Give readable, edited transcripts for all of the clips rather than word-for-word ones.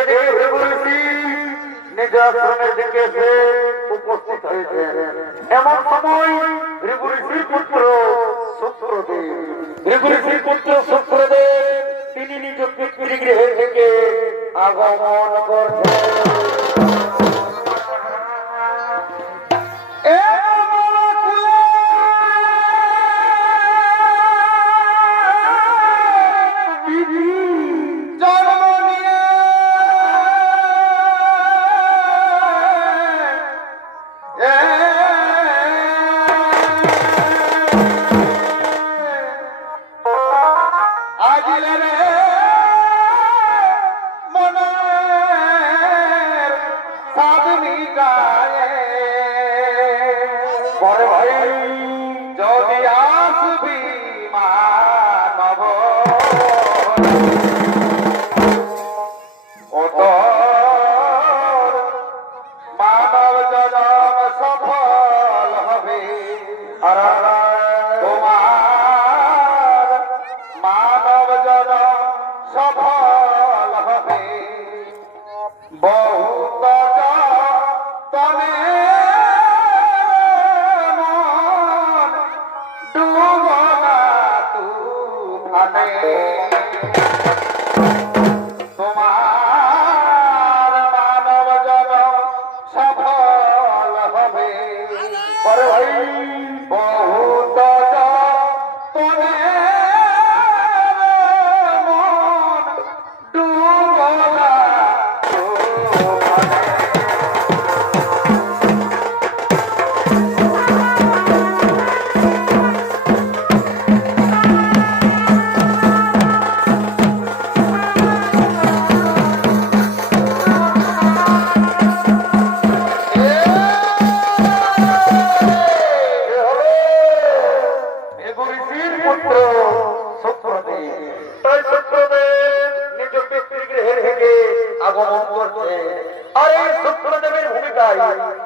এদিকে ভৃগুঋষি নিজ আশ্রমের দিকে এসে উপস্থিত হয়েছে। এমন সময় ভৃগুঋষির পুত্র শুক্রদেব তিনি নিজ পিতৃগৃহ থেকে আগমন করছেন।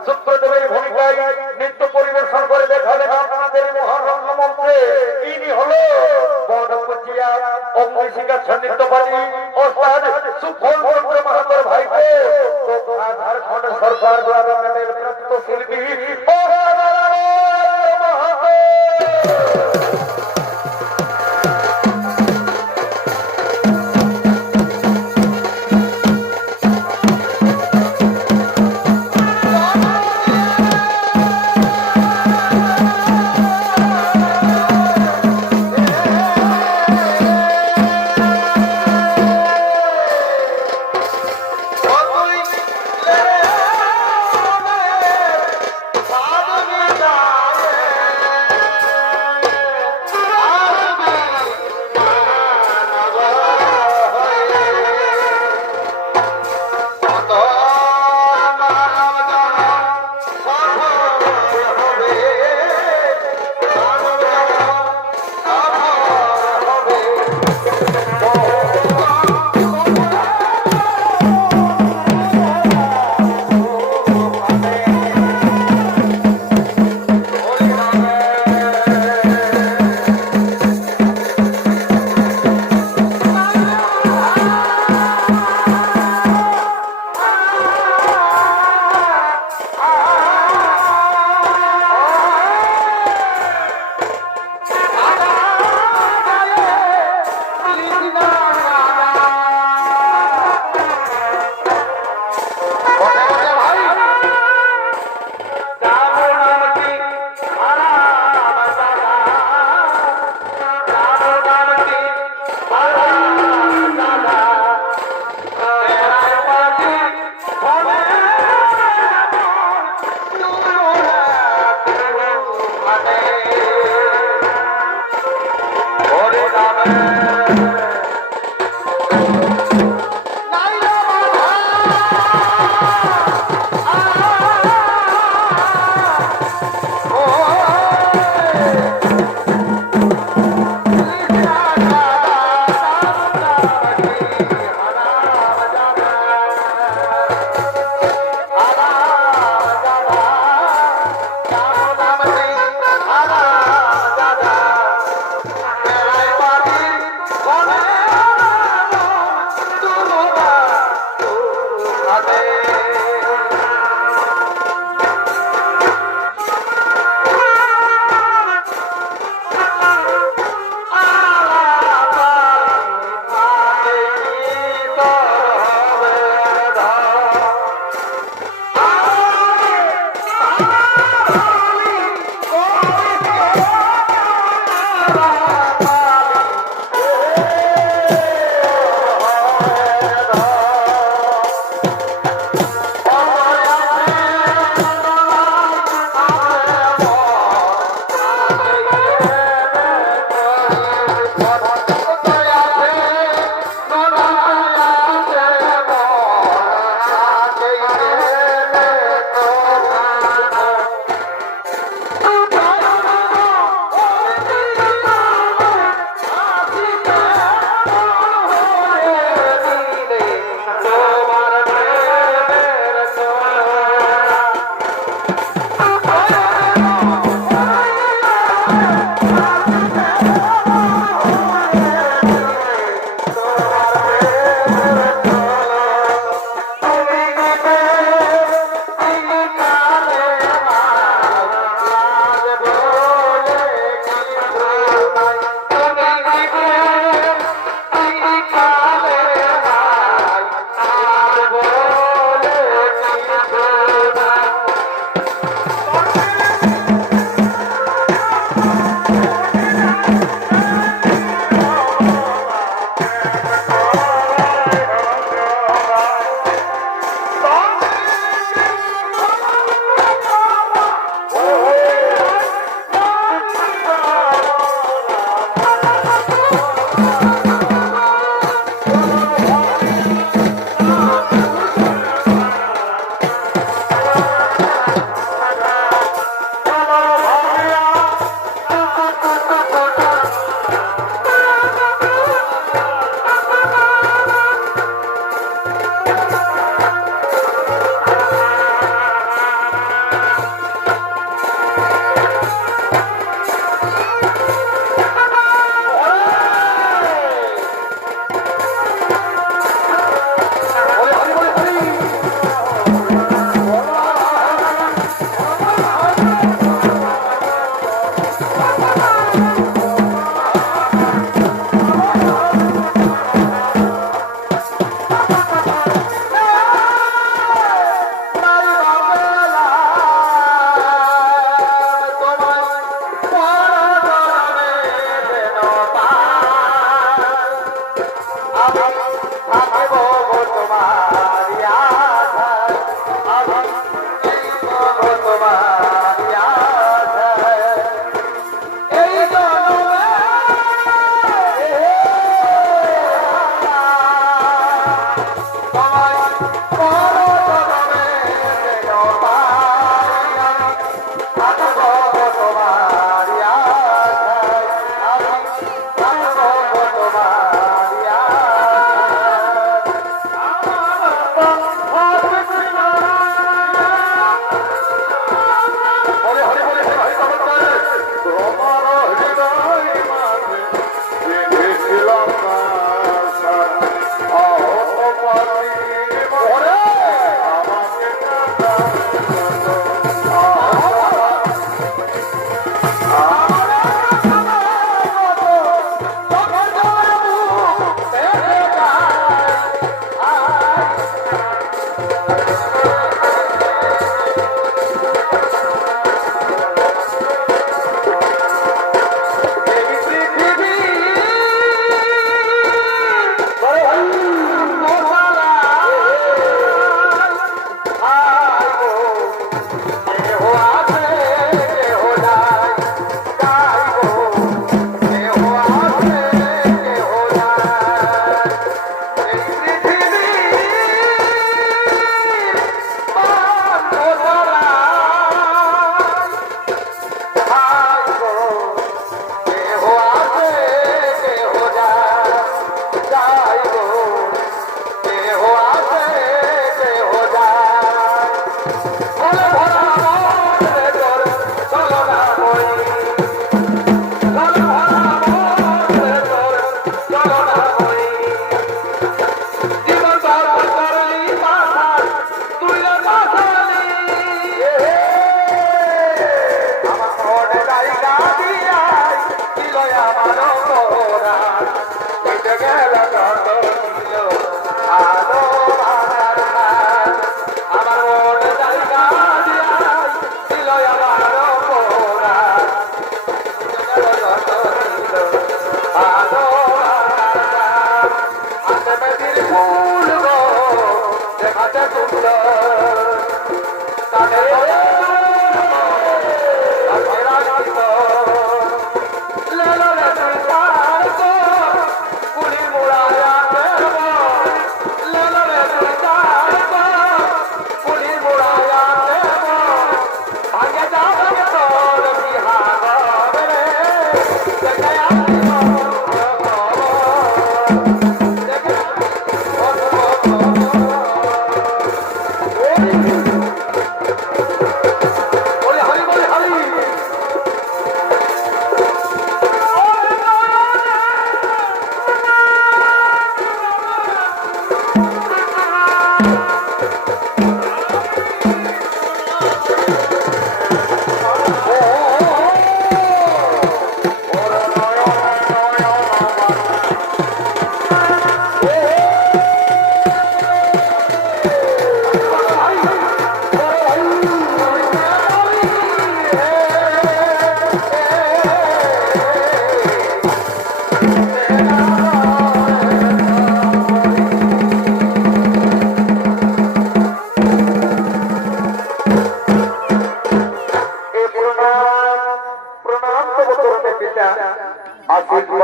শুক্রদেবের ভূমিকায় নৃত্য পরিবেশন করে দেখাবেন আপনাদের মহারঙ্গ মন্ত্রে। ইনি হলো বনকুচিয়া অগ্নিশিখা নৃত্যপালী ওস্তাদ সুফল চন্দ্র মাহাতোর ভাইপো তথা ঝাড়খণ্ড সরকার দ্বারা মেডেল প্রাপ্ত শিল্পী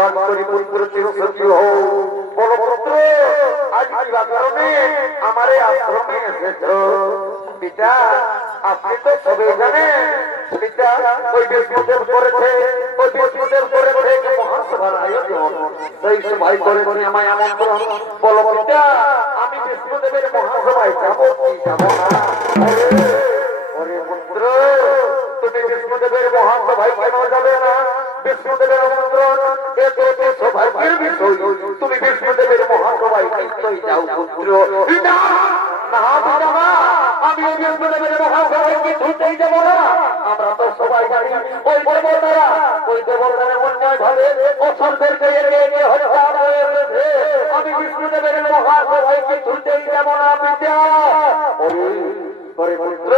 आशीर्वाद परिपूर्ण चिरसखी हो बोलो पुत्र आज की कारणে हमारे आश्रम में এসেছো পিতা আপনি তো সবাই জানেন পিতা ওই বিষ্ণুদেব করেছে ওই বিষ্ণুদেব করেছে যে মহাসভার আয়োজন সেই সবাই করেছে আমায় আমন্ত্রণ বলো পিতা আমি বিষ্ণুদেবের মহাসভায় যাব কি যাব না ওরে পুত্র তুমি বিষ্ণুদেবের মহাসভায় কেন যাবে না বিষ্ণুদেবের আমন্ত্রণ এতে সৌভাগ্যের বিষয় তুমি বিষ্ণুদেবের মহাসভায় নিশ্চয়ই যাও পুত্র না না বাবা আমি বিষ্ণুদেবের মহাসভায় কিছুতেই যাব না আমরা তো সবাই জানি ওই দেবতারা অন্যায় ভাবে অসুরদেরকে এড়িয়ে হত্যা করেছে আমি বিষ্ণুদেবের মহাসভায় কিছুতেই যাব না পিতা ওরে পুত্র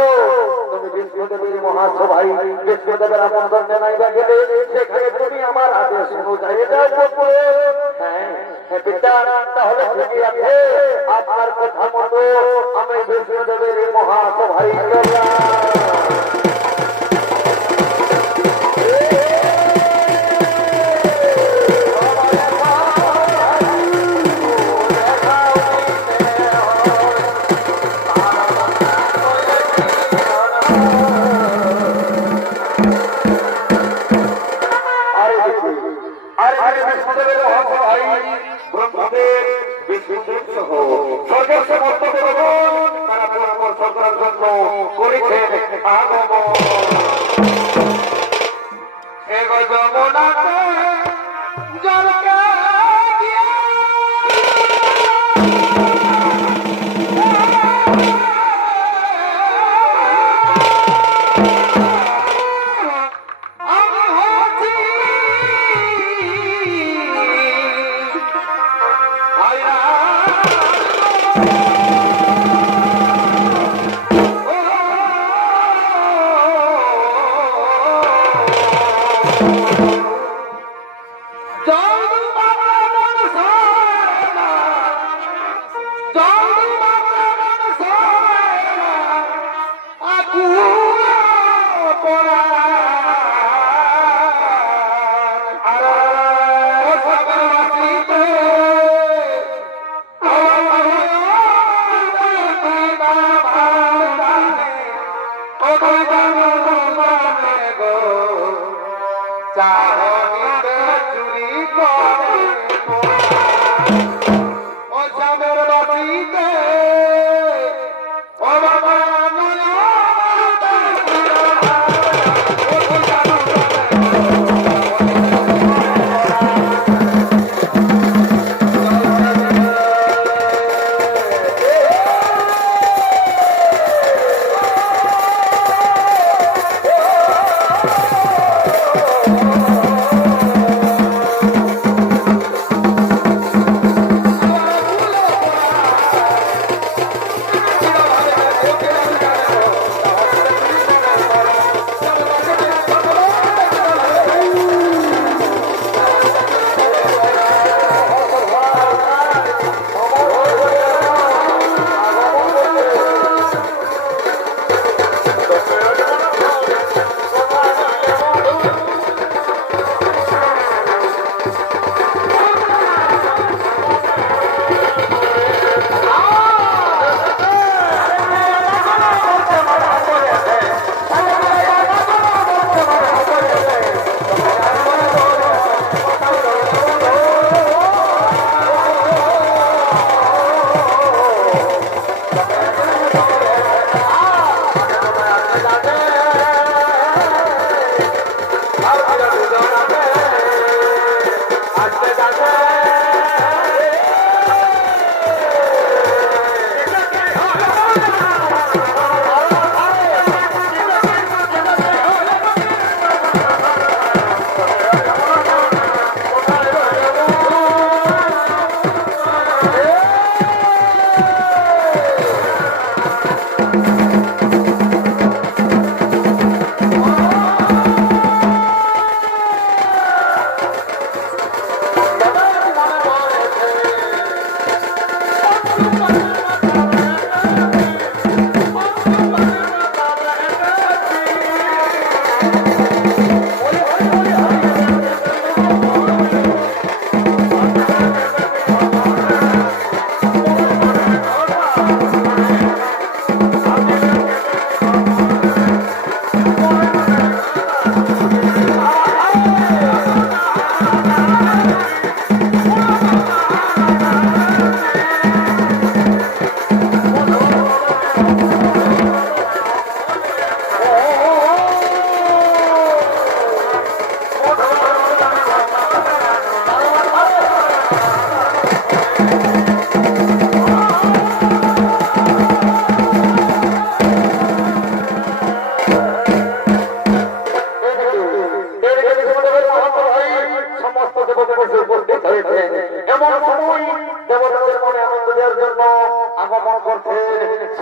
তুমি বিষ্ণুদেবের মহাসভায় বিষ্ণুদেবের আমন্ত্রণ জানাইবা গেলে সেখানে তুমি আমার আদেশ অনুযায়ী যাও পুত্র হ্যাঁ পিতা তাহলে ঠিকই আছে আপনার কথা মতো আমি বিষ্ণুদেবের মহাসভায় গেলাম Don't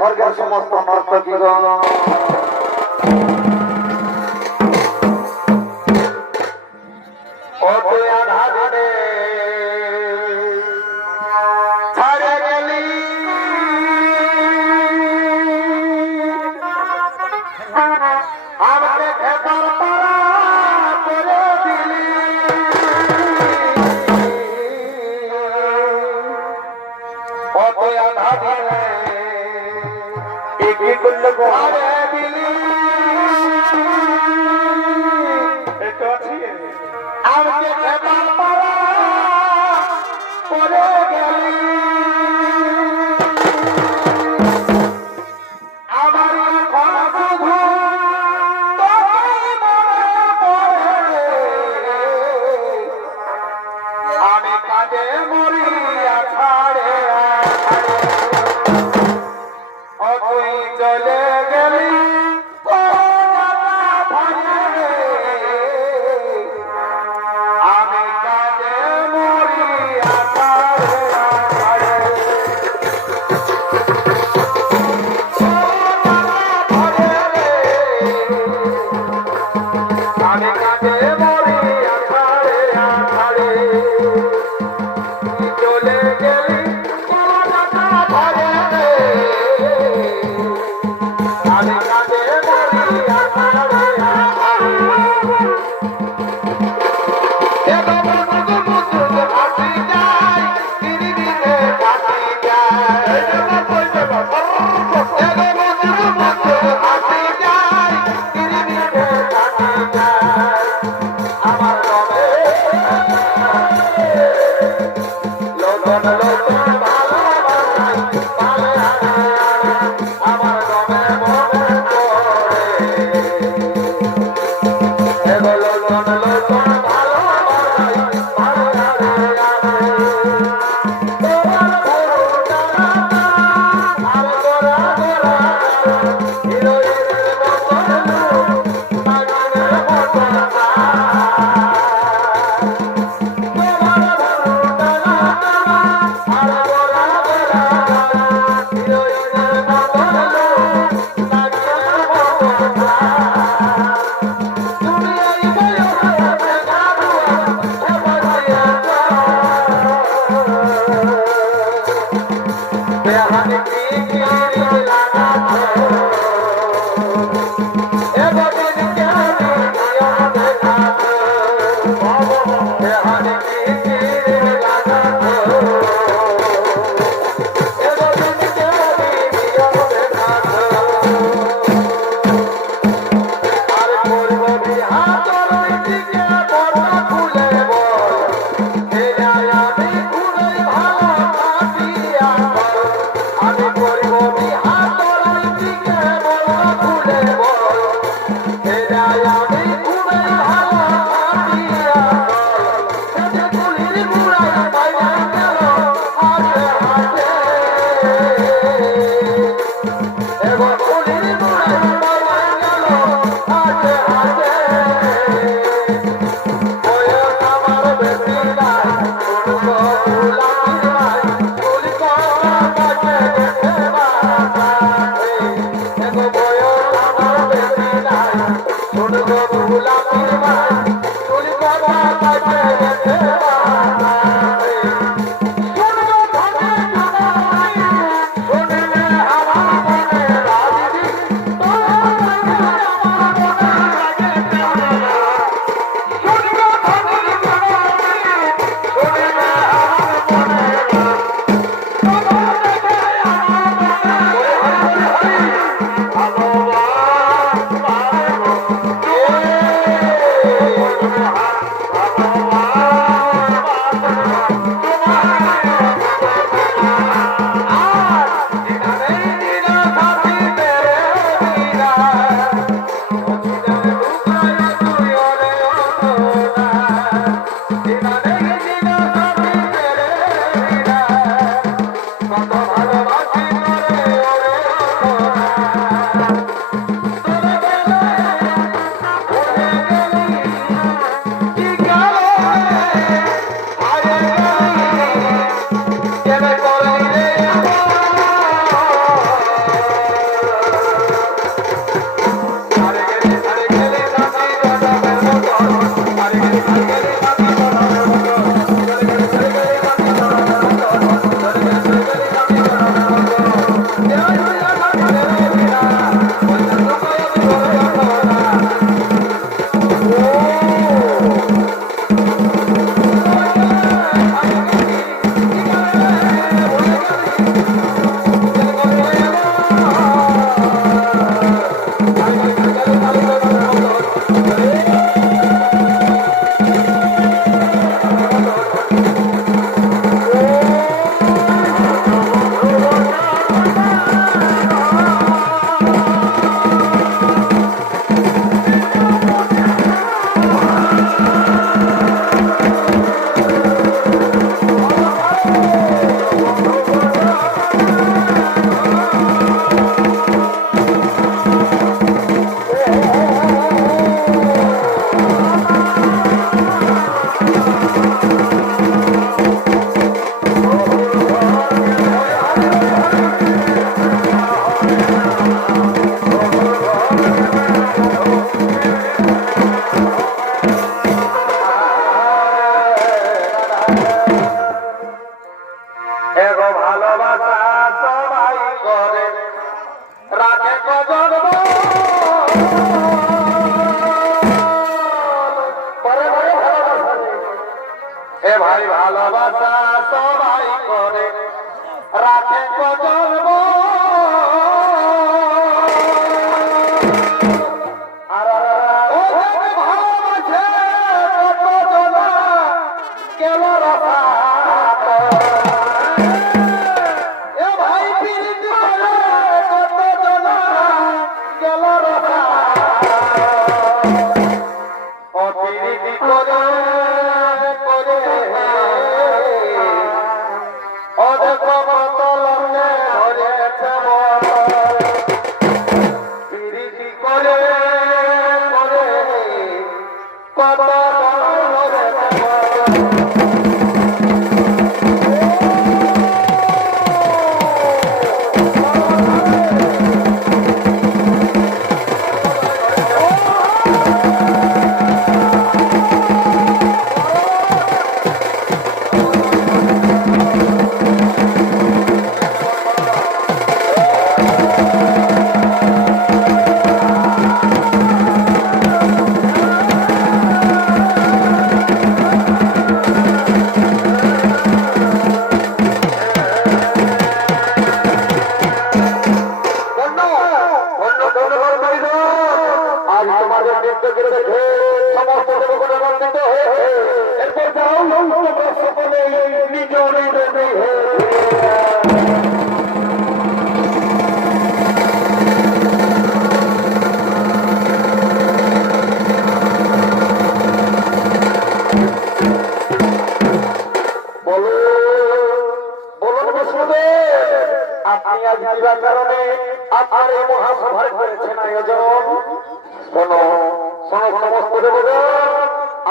স্বর্গের সমস্ত নর্তকীগণ ওতে আধারে ছাড়ে গেলি আমাকে খেতার পাড়া করে দিলি ওতে আধারে কি করলে ঘরে দিলি এটা আছে আমাকে খেতার পাড়া করে গেলি আমার এখন শুধু তোকেই মনে পড়ে আমি কাঁদে মরিয়া ছাড়ে ও তুই চলে গেলি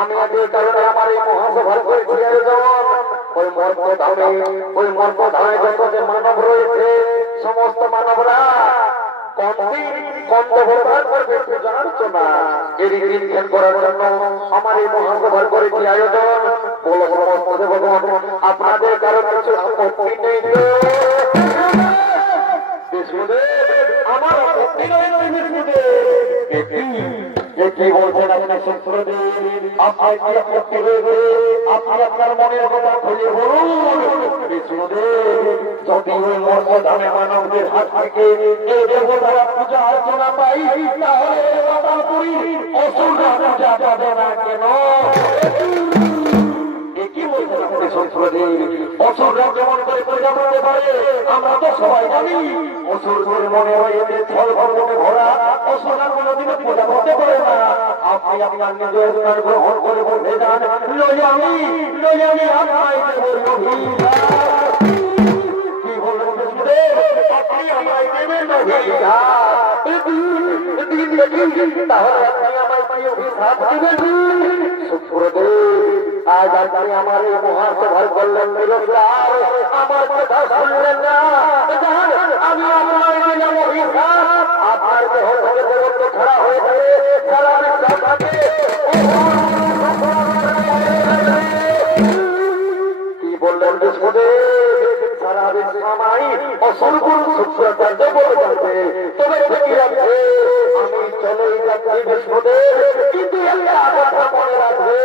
আমি আজ এই কারণে আমার এই মহাসভার করেছি আয়োজন, ওই মর্মধামে যত যে মানব রয়েছে সমস্ত মানবরা আমার এই মহাসভার করেছি আয়োজন। বলো সমস্ত দেবগণ, আপনাদের কারো কিছু আপত্তি নেই? আমার আপত্তি নেই কি বলছেন আপনি শত্রুদের? আপনার কি আপত্তি রয়েছে? আপনি আপনার মনের কথা খুলে বলুন। বিষ্ণুদেব, যদি ওই মর্মধামে মানবদের হাত থেকে এই দেবতারা পূজা অর্চনা পাই, তাহলে অসুররা পূজা পাবে না কেন? কি বলছেন আপনি শত্রুদের? অসুররা কেমন করে পূজা করতে পারে? আমরা তো সবাই জানি অসুরদের মনে রয়েছে ছল ধর্মকে ভরা, অসুররা কোনোদিনও পূজা করতে পারে না। আপনি আপনার নিজের স্থান গ্রহণ করে বলতে যান, আমি আপনার কি বলবেন বিষ্ণুদেব? আপনি আমায় দেবেন তাহলে আপনি আমায় কি অভিশাপ দিবেন? শুক্রদেব, আজ আপনি আমার এই মহাসভার করলেন নিরস্তার, আমার কথা শুনলেন না। আমি আপনার দিলাম অভিশাপ, আপনার দেহ থেকে দেবত্ব ছাড়া হয়ে যাবে। সারা বিশ্বকে কি বললেন বিষ্ণুদেব? সারা বিশ্বমাই অসংকুল শুক্রাচার্য বলে যাবে। তবে ঠিকই রাখবে, আমি চলেই যাচ্ছি বিষ্ণুদেব, কিন্তু একটা কথা মনে রাখবে,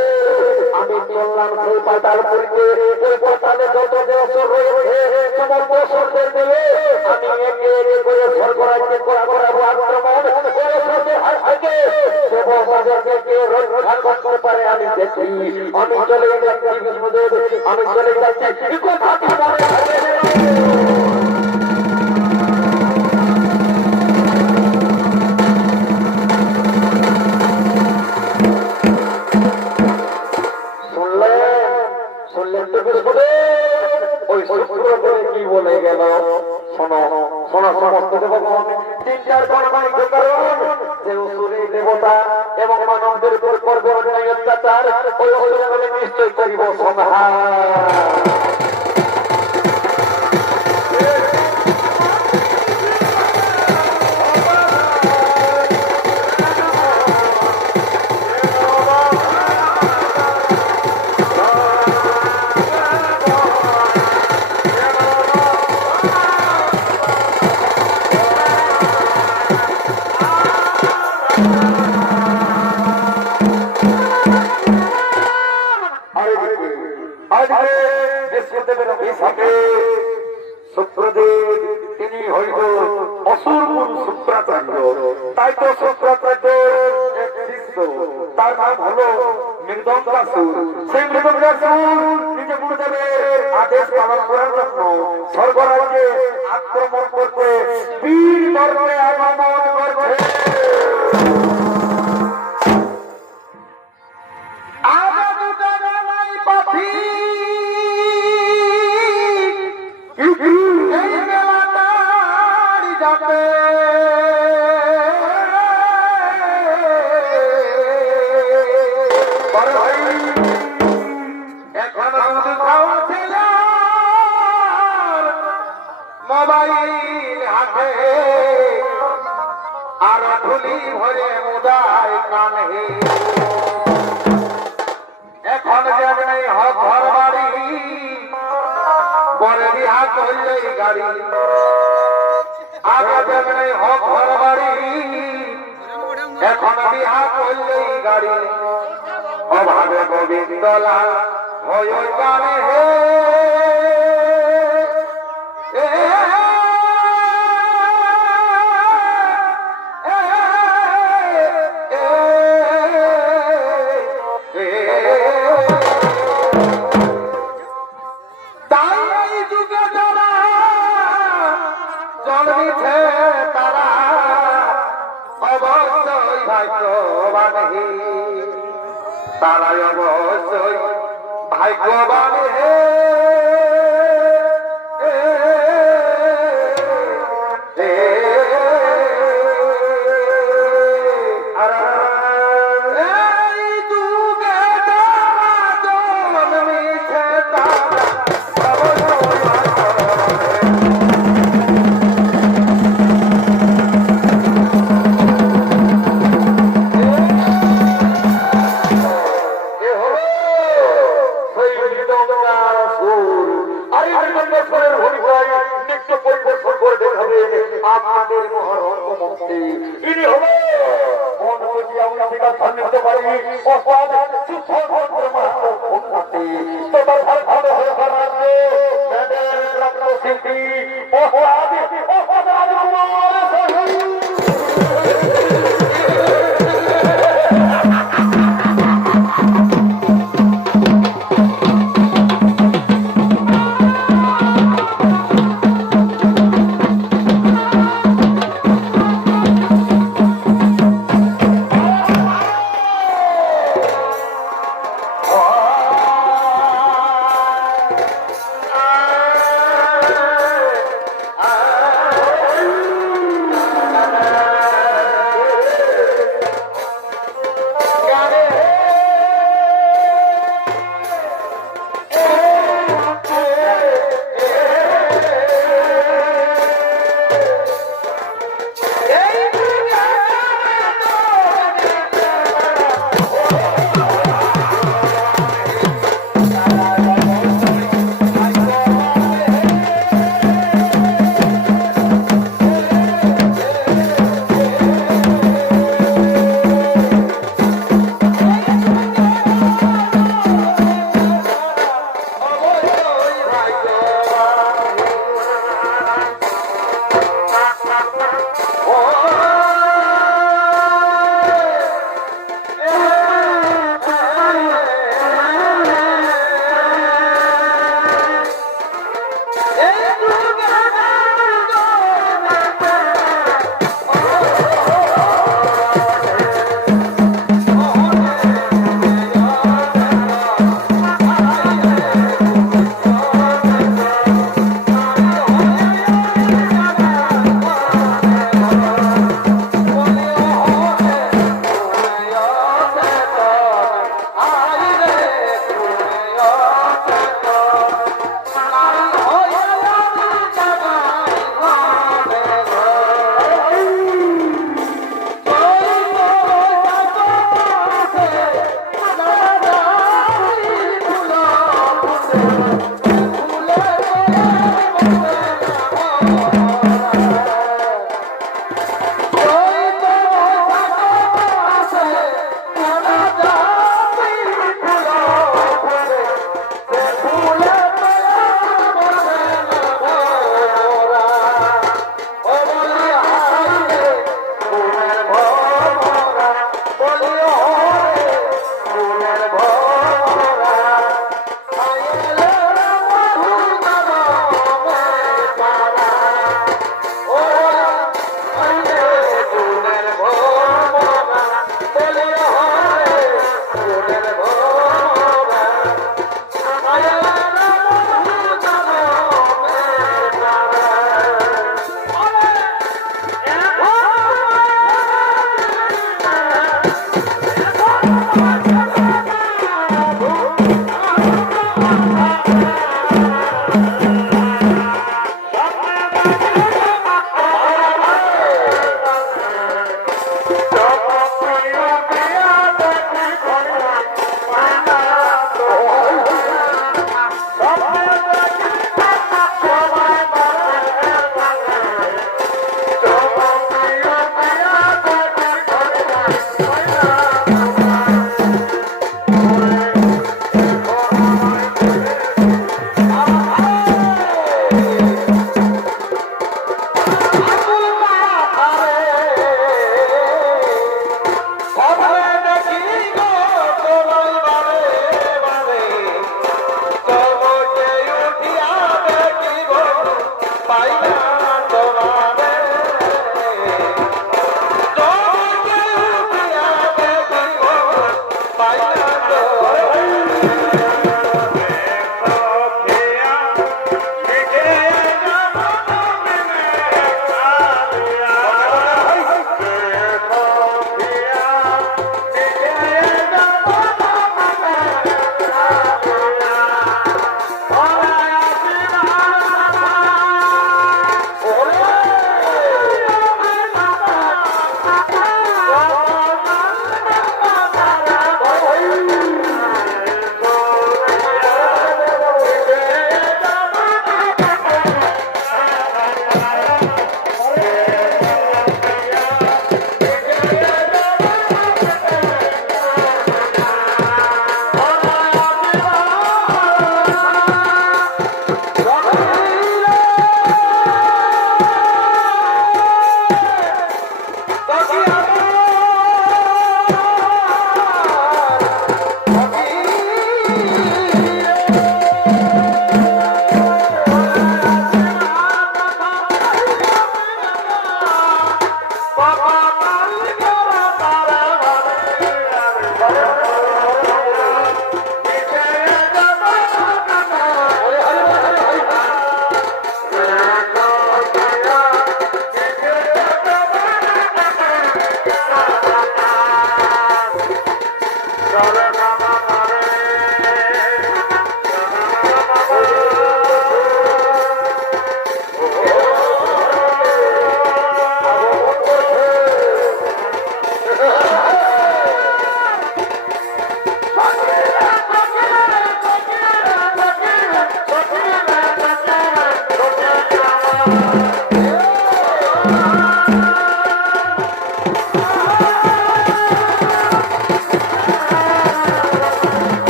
আমি চললাম সেই পাতালপুরীতে। ওই পাতালে যত যে অসুর রয়েছে সমস্ত অসুরদের দিলে আমি একে একে করে স্বর্গরাজ্যে করাবো আক্রমণ। ওই অসুরদের হাত থেকে দেবতাদেরকে কে রক্ষা করতে পারে আমি দেখি। আমি চলে যাচ্ছি বিষ্ণুদেব, আমি চলে যাচ্ছি। এই কথাটি মনে রাখবে। কি বলে গেল শোনো, শোনো সমস্ত দেবগণ। 3-4 কর্মায়িত কারণ যে অসুরী দেবতা এবং মানবদের উপর করবে অন্যায় অত্যাচার, ওই অসুরগুলি নিশ্চয় করিব সংহার। শুক্রদেব তিনি হইল অসুরকুল শুক্রাচার্য। তাই তো শুক্রাচার্য এক শিষ্য, তার নাম হলো মৃদঙ্গাসুর। সেই মৃদঙ্গাসুর নিজে গুরুদেবের আদেশ পালন করার জন্য স্বর্গরাজ্যে আক্রমণ করতে বীর বর্ণে আগমন করছে। ঝুলি ভরে মুদাই কানহে এখন যেমনি হক ঘর বাড়ি বলে বিহা করলেই গাড়ি আগে যেমনি হক ঘর বাড়ি এখন বিহা করলেই গাড়ি অভাবে গোবিন্দলাল হয় ওই গানে হে তারাই অবশ্যই ভাগ্যবান হে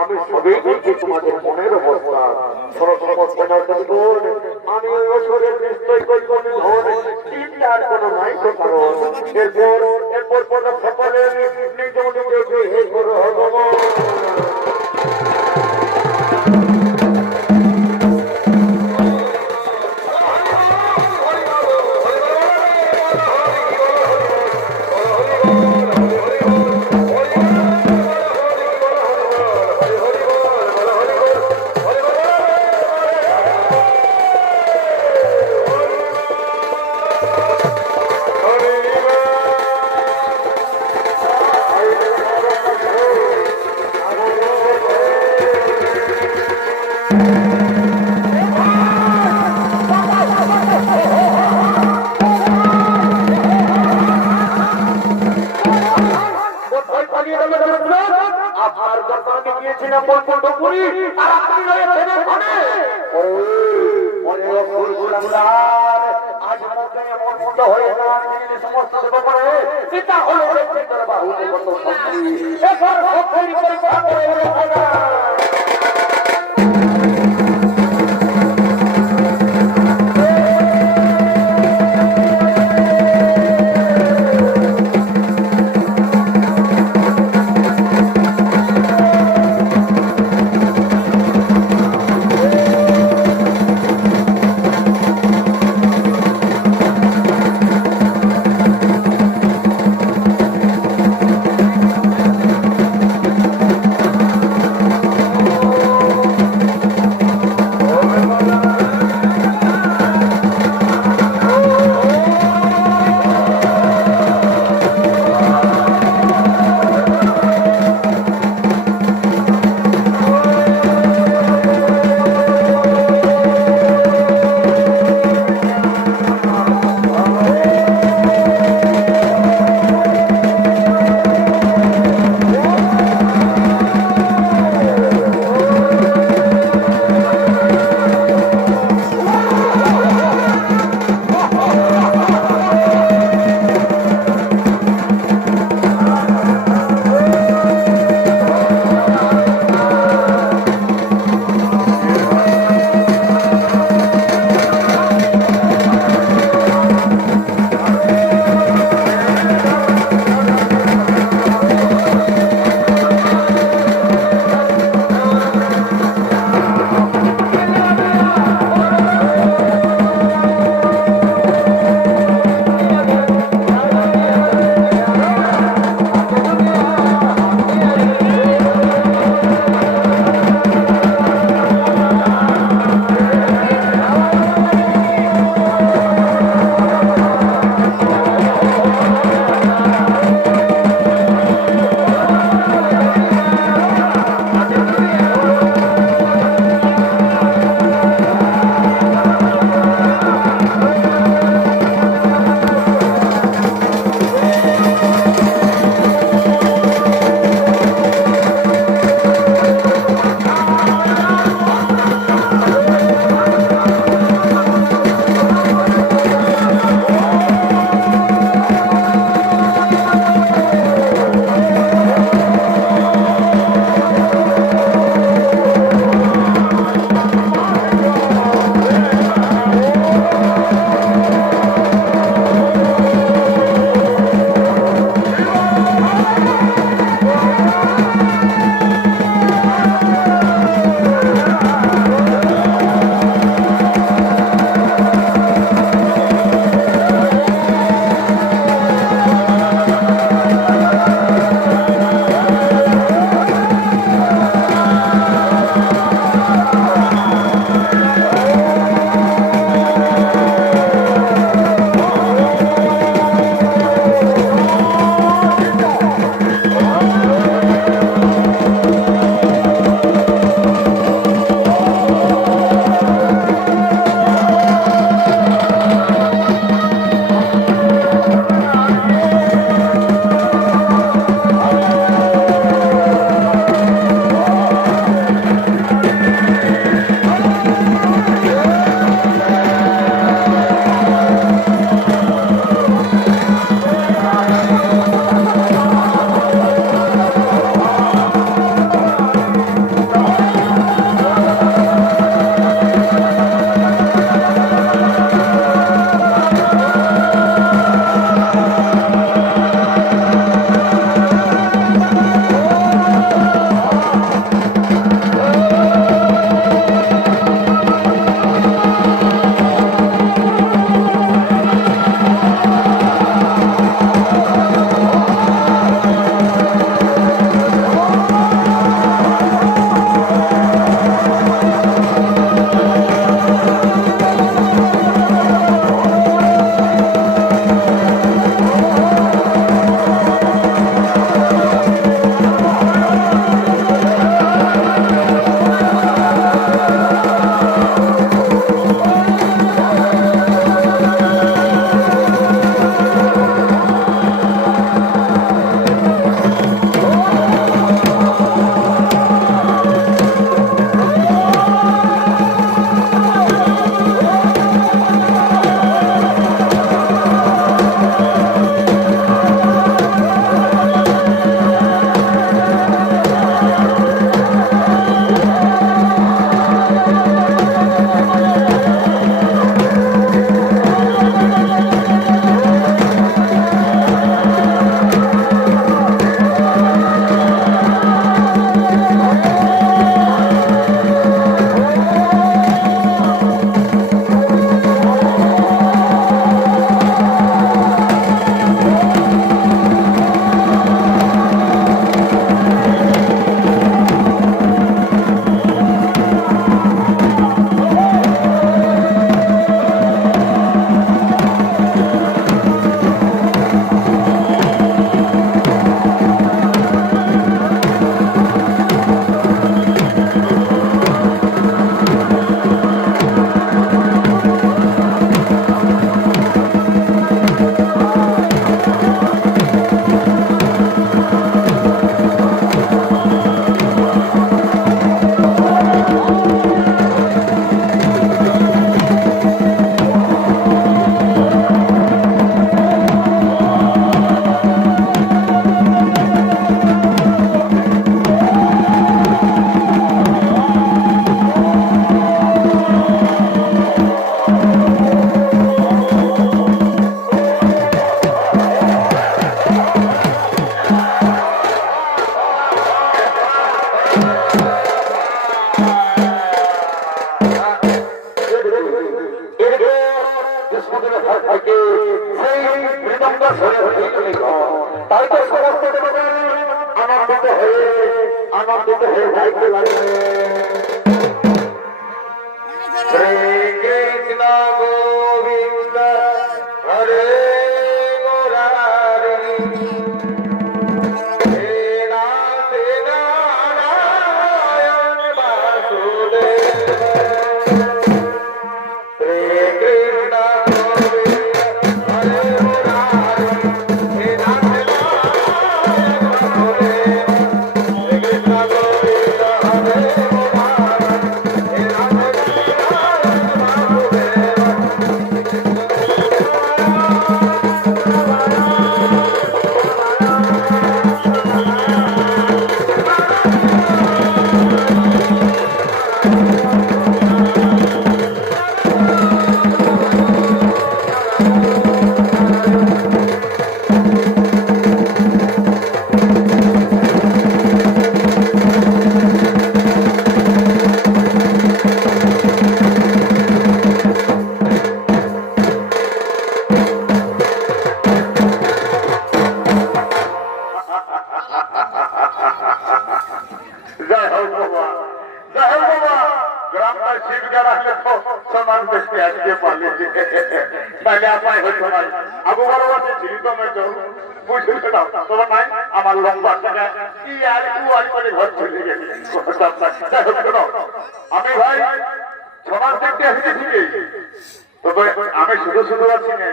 আমি সবই দেখি তোমাদের মনের অবস্থা। আমি ওই অসুরের নিশ্চয় করব চিন্তার কোনো নাই তো কারণ এরপর কোনো সকলে নিজ নিজে হে করো ভগবান। হয়ে আনন্দিত হয়ে গাইতে লাগলেন। শ্রী কৃষ্ণ গোবিন্দ হরে মুরারি হে নাথ নারায়ণ বাসুদেব। শ্রী কৃষ্ণ গোবিন্দ হরে মুরারি হে নাথ নারায়ণ বাসুদেব। শ্রী কৃষ্ণ গোবিন্দ হরে মুরারি হে নাথ নারায়ণ বাসুদেব। জয় হোক বাবা, জয় হোক বাবা। গ্রামটায় শিবগা রাখলে তো সমান দেশকে আজকে পারলে তাহলে আপায় হইতো নাই। আবু বড় আছে ছিলি তো আমি বুঝতে দাও তোমার নাই আমার লম্বা টাকা কি আর একটু আর করে ঘর চলে গেছে। আমি ভাই সমাজ দেখতে এসেছি ঠিকই, তবে আমি শুধু শুধু আছি না,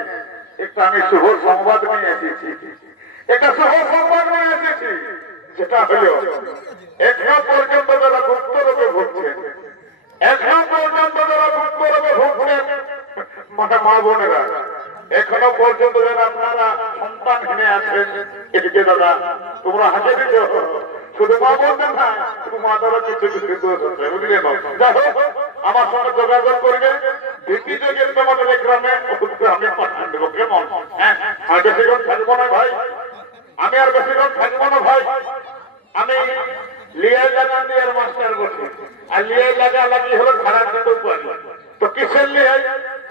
একটা আমি শুভ সংবাদ নিয়ে এসেছি। একটা শুভ সংবাদ নিয়ে এসেছি, যেটা হলো এখনো পর্যন্ত যারা গুপ্ত রোগে ভুগছেন, এখনো পর্যন্ত যারা গুপ্ত রোগে ভুগছেন, মানে মা বোনেরা এখনো পর্যন্ত যারা আপনারা সন্তান কিনে আছেন, এদিকে দাদা তোমরা হাসে দিচ্ছ, শুধু মা বোনদের না, শুধু মা দ্বারা কিছু কিছু দোষ আছে, বুঝলে না? যাই হোক, আমার সঙ্গে যোগাযোগ করবে। ভীতি যোগের তোমাদের গ্রামে আমি পাঠান দেবো, কেমন? হ্যাঁ, আর বেশিক্ষণ থাকবো না ভাই, আমি আর বেশিক্ষণ থাকবো না ভাই। আমি লিয়াই লাগা লিয়ার মাস্টার বসে, আর লিয়াই লাগা লাগি হলো খারাপ দিতেও পারি। তো কিসের লিয়াই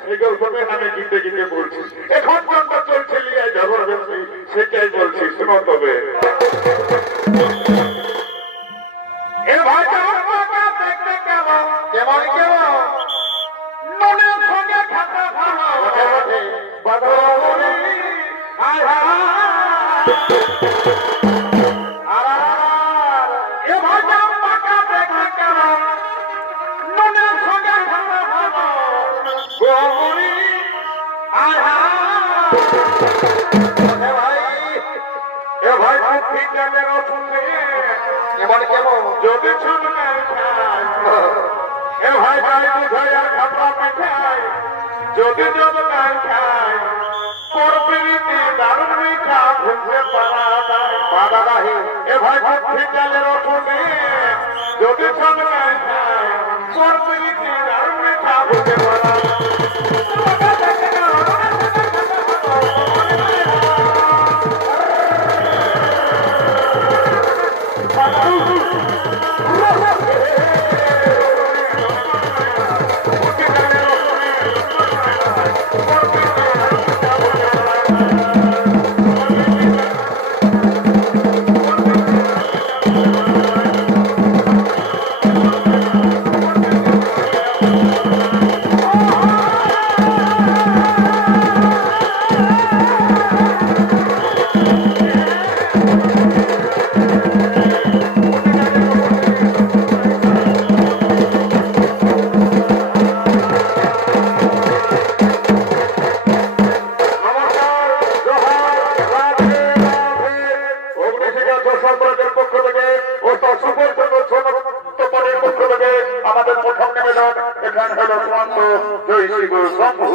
সেই গল্পটা আমি গীতে গীতে বলছি। এখন পর্যন্ত চলছে লিয়াই ঝগড়া বেশি, সেটাই বলছি, শুনো তবে। এ ভাই দেখতে কেমন কেমন কেমন মনের সঙ্গে খাতা ভালো ওঠে ওঠে বদলি হায় হায়। এ ভাই পাকা দেখতে কেমন মনের সঙ্গে খাতা ভালো গোমরি হায় হায়। এ ভাই ঠিক জানে শুনলে কেমন কেমন যদি শুনবেন এ ভাই গাই বুঝাই আর খাতা পিঠাই যদি জব গান খাই করবিতে দারুণ মিঠা ভুলতে পারা নাই। এ ভাই ঠিক জানে শুনলে যদি শুনবেন করবিতে দারুণ মিঠা ভুলতে পারা। আমাদের প্রথম নিবেদন এখানে হলো জয় শিব শম্ভু।